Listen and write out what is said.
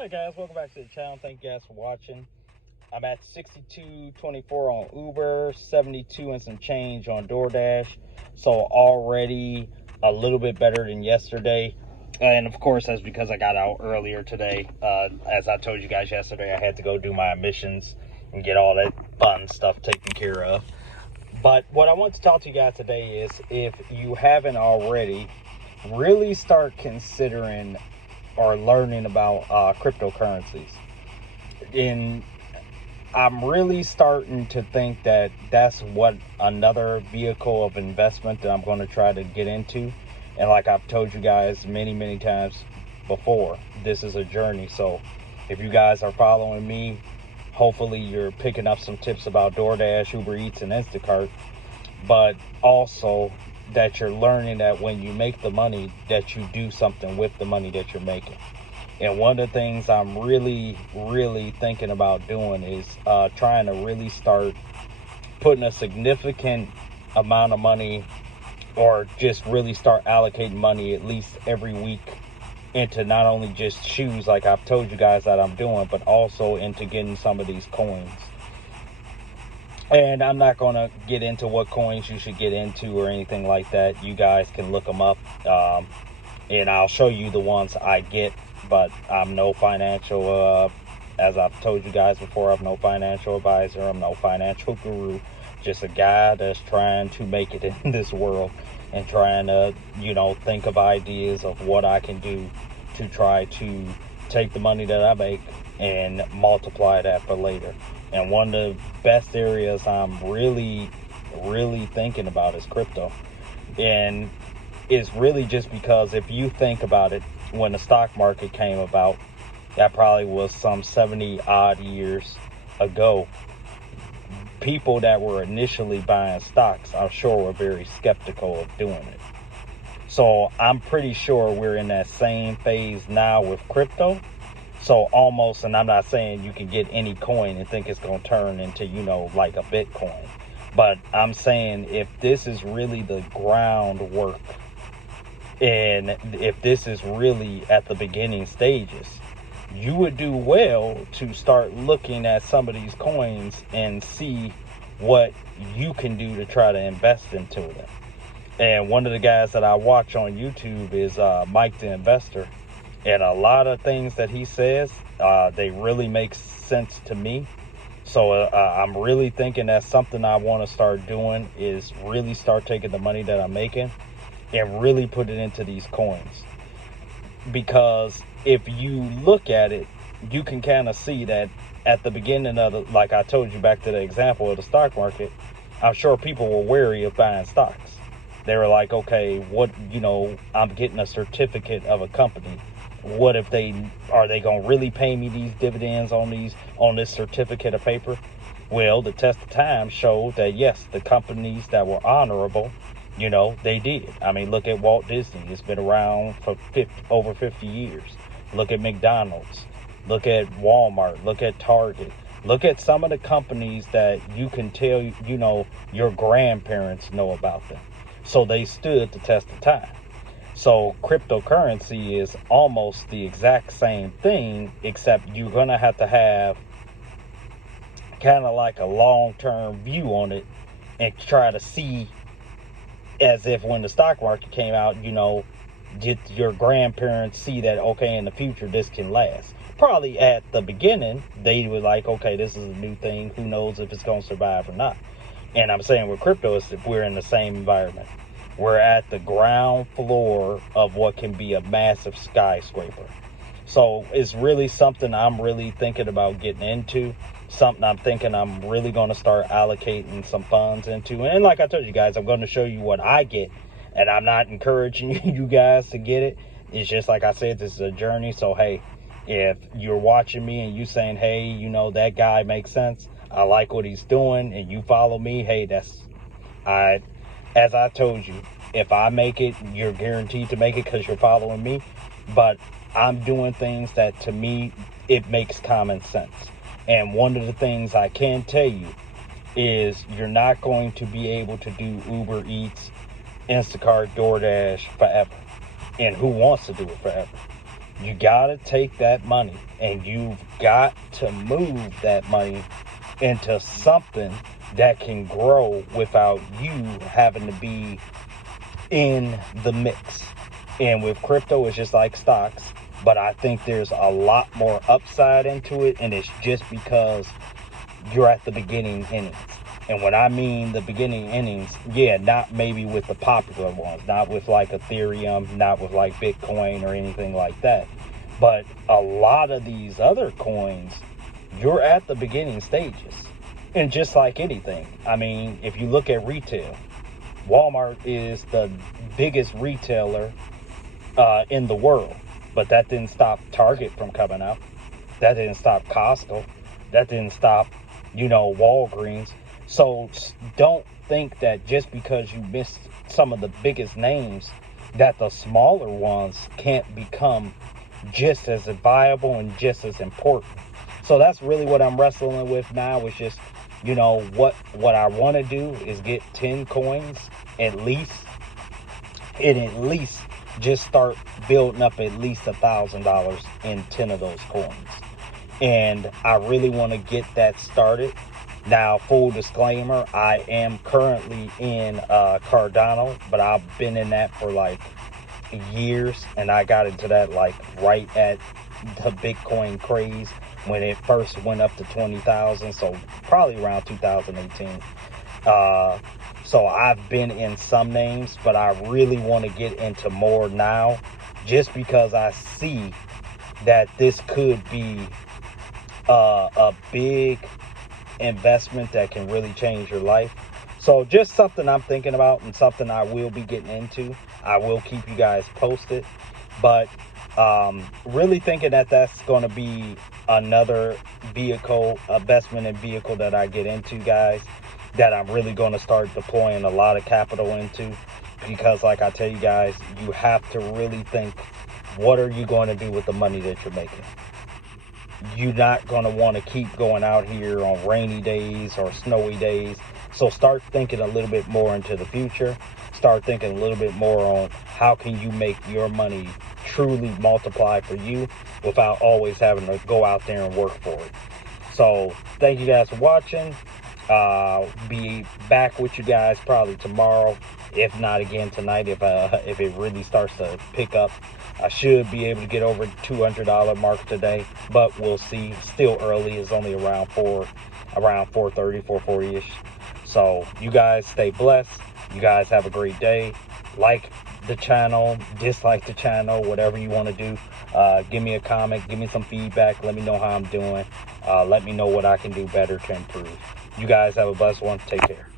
Hey guys, welcome back to the channel. Thank you guys for watching. I'm at 62.24 on Uber, 72 and some change on DoorDash. So already a little bit better than yesterday. And of course, that's because I got out earlier today. As I told you guys yesterday, I had to go do my emissions and get all that fun stuff taken care of. But what I want to talk to you guys today is, if you haven't already, really start considering or learning about cryptocurrencies. And I'm really starting to think that that's what another vehicle of investment that I'm going to try to get into. And like I've told you guys many times before, this is a journey. So if you guys are following me, hopefully you're picking up some tips about DoorDash, Uber Eats, and Instacart. But also that you're learning that when you make the money, that you do something with the money that you're making. And one of the things I'm really thinking about doing is trying to really start putting a significant amount of money, or just really start allocating money at least every week into not only just shoes like I've told you guys that I'm doing, but also into getting some of these coins. And I'm not going to get into what coins you should get into or anything like that. You guys can look them up, and I'll show you the ones I get. But I'm no financial, as I've told you guys before, I'm no financial advisor. I'm no financial guru. Just a guy that's trying to make it in this world and trying to, think of ideas of what I can do to try to take the money that I make and multiply that for later. And one of the best areas I'm really thinking about is crypto. And it's really just because if you think about it, when the stock market came about, that probably was some 70 odd years ago. People that were initially buying stocks, I'm sure, were very skeptical of doing it. So I'm pretty sure we're in that same phase now with crypto. So almost, and I'm not saying you can get any coin and think it's going to turn into, like a Bitcoin. But I'm saying if this is really the groundwork, and if this is really at the beginning stages, you would do well to start looking at some of these coins and see what you can do to try to invest into them. And one of the guys that I watch on YouTube is Mike the Investor. And a lot of things that he says, they really make sense to me. So I'm really thinking that's something I want to start doing, is really start taking the money that I'm making and really put it into these coins. Because if you look at it, you can kind of see that at the beginning of like I told you back to the example of the stock market, I'm sure people were wary of buying stocks. They were like, okay, what, I'm getting a certificate of a company. What if are they going to really pay me these dividends on this certificate of paper? Well, the test of time showed that yes, the companies that were honorable, they did. I mean, look at Walt Disney. It's been around for over 50 years. Look at McDonald's. Look at Walmart. Look at Target. Look at some of the companies that you can tell, your grandparents know about them. So they stood the test of time. So cryptocurrency is almost the exact same thing, except you're going to have kind of like a long-term view on it and try to see, as if when the stock market came out, did your grandparents see that, okay, in the future, this can last? Probably at the beginning, they were like, okay, this is a new thing. Who knows if it's going to survive or not? And I'm saying with crypto, is that we're in the same environment. We're at the ground floor of what can be a massive skyscraper. So it's really something I'm really thinking about getting into. Something I'm thinking I'm really going to start allocating some funds into. And like I told you guys, I'm going to show you what I get. And I'm not encouraging you guys to get it. It's just like I said, this is a journey. So, hey, if you're watching me and you saying, hey, that guy makes sense, I like what he's doing, and you follow me, hey, as I told you, if I make it, you're guaranteed to make it because you're following me. But I'm doing things that, to me, it makes common sense. And one of the things I can tell you is you're not going to be able to do Uber Eats, Instacart, DoorDash forever. And who wants to do it forever? You got to take that money and you've got to move that money into something that can grow without you having to be in the mix. And with crypto, it's just like stocks, but I think there's a lot more upside into it, and it's just because you're at the beginning innings. And when I mean the beginning innings, yeah, not maybe with the popular ones, not with like Ethereum, not with like Bitcoin or anything like that, but a lot of these other coins, you're at the beginning stages. And just like anything, I mean, if you look at retail, Walmart is the biggest retailer in the world, but that didn't stop Target from coming out. That didn't stop Costco. That didn't stop, Walgreens. So don't think that just because you missed some of the biggest names, that the smaller ones can't become just as viable and just as important. So that's really what I'm wrestling with now. Is just, what I want to do is get 10 coins at least, and at least just start building up at least $1,000 in 10 of those coins. And I really want to get that started. Now, full disclaimer, I am currently in Cardano, but I've been in that for like years, and I got into that like right at the Bitcoin craze when it first went up to 20,000, so probably around 2018. So I've been in some names, but I really want to get into more now, just because I see that this could be a big investment that can really change your life. So just something I'm thinking about and something I will be getting into. I will keep you guys posted, but really thinking that that's going to be another vehicle, investment and vehicle that I get into, guys, that I'm really going to start deploying a lot of capital into, because like I tell you guys, you have to really think, what are you going to do with the money that you're making? You're not going to want to keep going out here on rainy days or snowy days. So start thinking a little bit more into the future. Start thinking a little bit more on how can you make your money truly multiply for you without always having to go out there and work for it. So thank you guys for watching. Be back with you guys probably tomorrow, if not again tonight, if it really starts to pick up. I should be able to get over the $200 mark today, but we'll see. Still early. It's only around 4:30, 4:40ish. So you guys stay blessed. You guys have a great day. Like the channel, dislike the channel, whatever you want to do. Give me a comment, give me some feedback, let me know how I'm doing. Let me know what I can do better to improve. You guys have a blessed one. Take care.